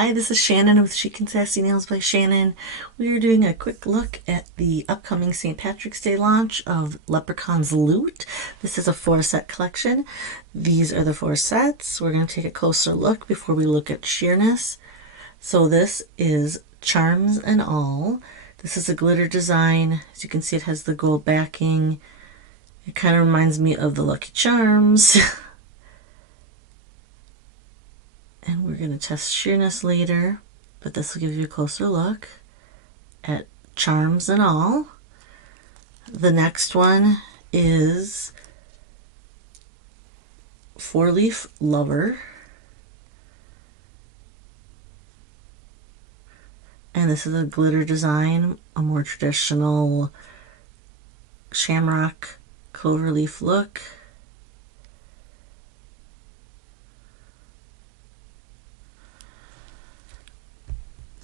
Hi, this is Shannon with Chic and Sassy Nails by Shannon. We are doing a quick look at the upcoming St. Patrick's Day launch of Leprechaun's Loot. This is a 4-set collection. These are the 4 sets. We're going to take a closer look before we look at Sheerness. So this is Charms and All. This is a glitter design. As you can see, it has the gold backing. It kind of reminds me of the Lucky Charms. And we're going to test Sheerness later, but this will give you a closer look at Charms and All. The next one is 4-Leaf Lover. And this is a glitter design, a more traditional shamrock cloverleaf look.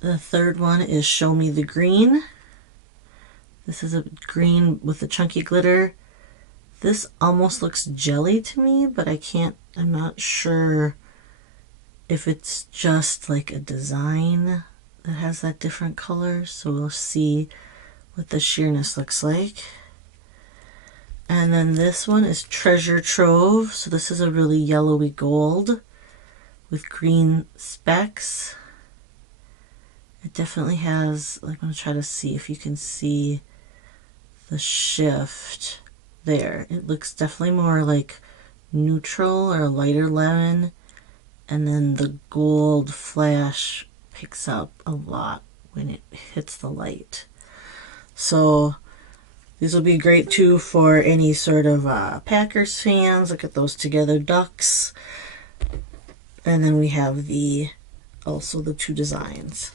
The third one is Show Me the Green. This is a green with a chunky glitter. This almost looks jelly to me, but I'm not sure if it's just like a design that has that different color. So we'll see what the sheerness looks like. And then this one is Treasure Trove. So this is a really yellowy gold with green specks. It definitely has, like, I'm going to try to see if you can see the shift there. It looks definitely more like neutral or a lighter lemon, and then the gold flash picks up a lot when it hits the light. So these will be great too for any sort of Packers fans. Look at those together ducks. And then we have also the 2 designs.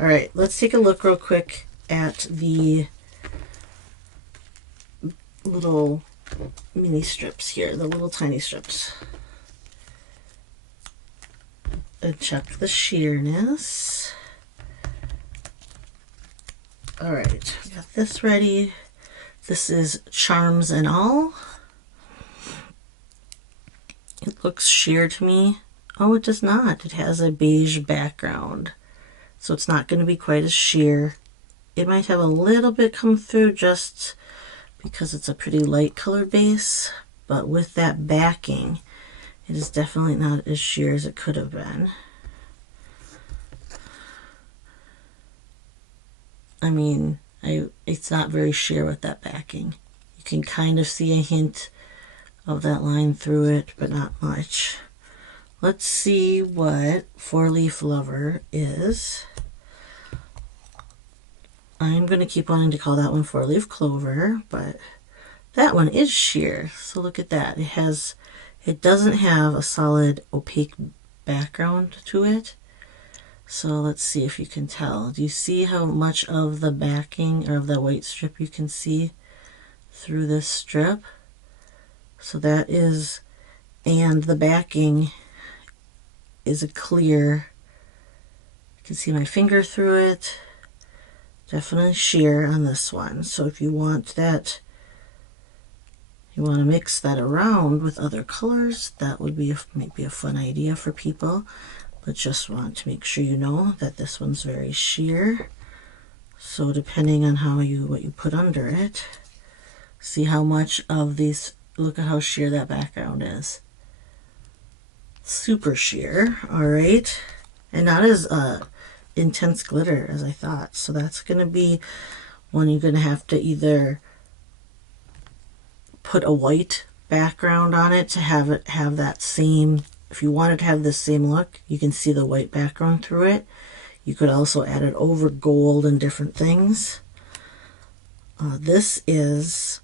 All right, let's take a look real quick at the little mini strips here, the little tiny strips. And check the sheerness. All right, we got this ready. This is Charms and All. It looks sheer to me. Oh, it does not. It has a beige background. So it's not going to be quite as sheer. It might have a little bit come through just because it's a pretty light colored base, but with that backing, it is definitely not as sheer as it could have been. I mean, it's not very sheer with that backing. You can kind of see a hint of that line through it, but not much. Let's see what 4-Leaf Lover is. I'm going to keep wanting to call that one 4-Leaf Clover, but that one is sheer. So look at that. It doesn't have a solid opaque background to it. So let's see if you can tell. Do you see how much of the backing or of the white strip you can see through this strip? So that is, and the backing is a clear. You can see my finger through it. Definitely sheer on this one. So if you want that, you want to mix that around with other colors, that would be maybe a fun idea for people. But just want to make sure you know that this one's very sheer. So depending on what you put under it, see how much of these, look at how sheer that background is. Super sheer. All right, and not as intense glitter as I thought. So that's going to be one you're going to have to either put a white background on it to have it have that same, if you wanted to have the same look, you can see the white background through it. You could also add it over gold and different things. This is,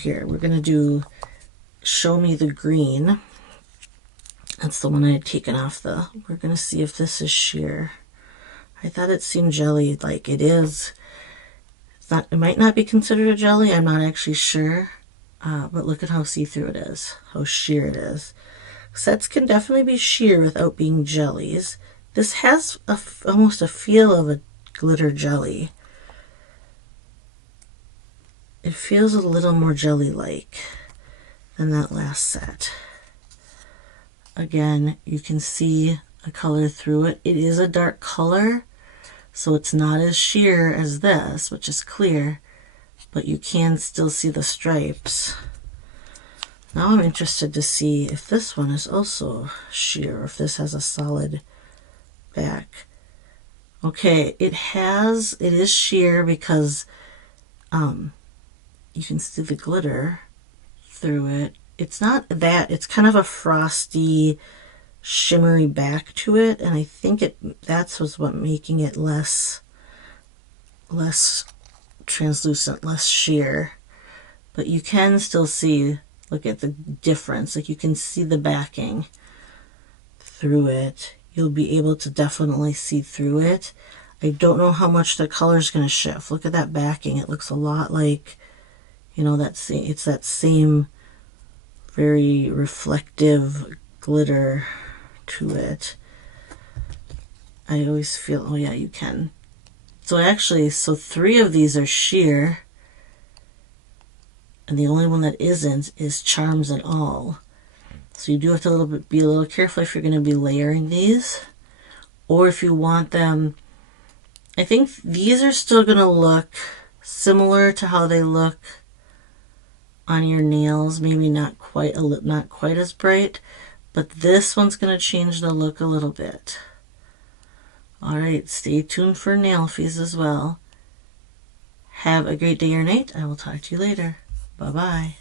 here, we're going to do Show Me the Green. That's the one I had taken off we're going to see if this is sheer. I thought it seemed jelly, like it is. It might not be considered a jelly, I'm not actually sure. But look at how see-through it is, how sheer it is. Sets can definitely be sheer without being jellies. This has almost a feel of a glitter jelly. It feels a little more jelly-like than that last set. Again, you can see a color through it. It is a dark color, so it's not as sheer as this, which is clear, but you can still see the stripes. Now I'm interested to see if this one is also sheer, or if this has a solid back. Okay, it is sheer because you can see the glitter through it. It's not that, it's kind of a frosty, shimmery back to it, and I think that's what making it less translucent, less sheer. But you can still see, look at the difference, like you can see the backing through it. You'll be able to definitely see through it. I don't know how much the color is going to shift. Look at that backing. It looks a lot like, you know, it's that same very reflective glitter to it. I always feel, oh yeah, you can. So actually, 3 of these are sheer, and the only one that isn't is Charms and All. So you do have to be a little careful if you're going to be layering these, or if you want them. I think these are still going to look similar to how they look on your nails, maybe not quite as bright, but this one's going to change the look a little bit. All right, stay tuned for nail fees as well. Have a great day or night. I will talk to you later. Bye-bye.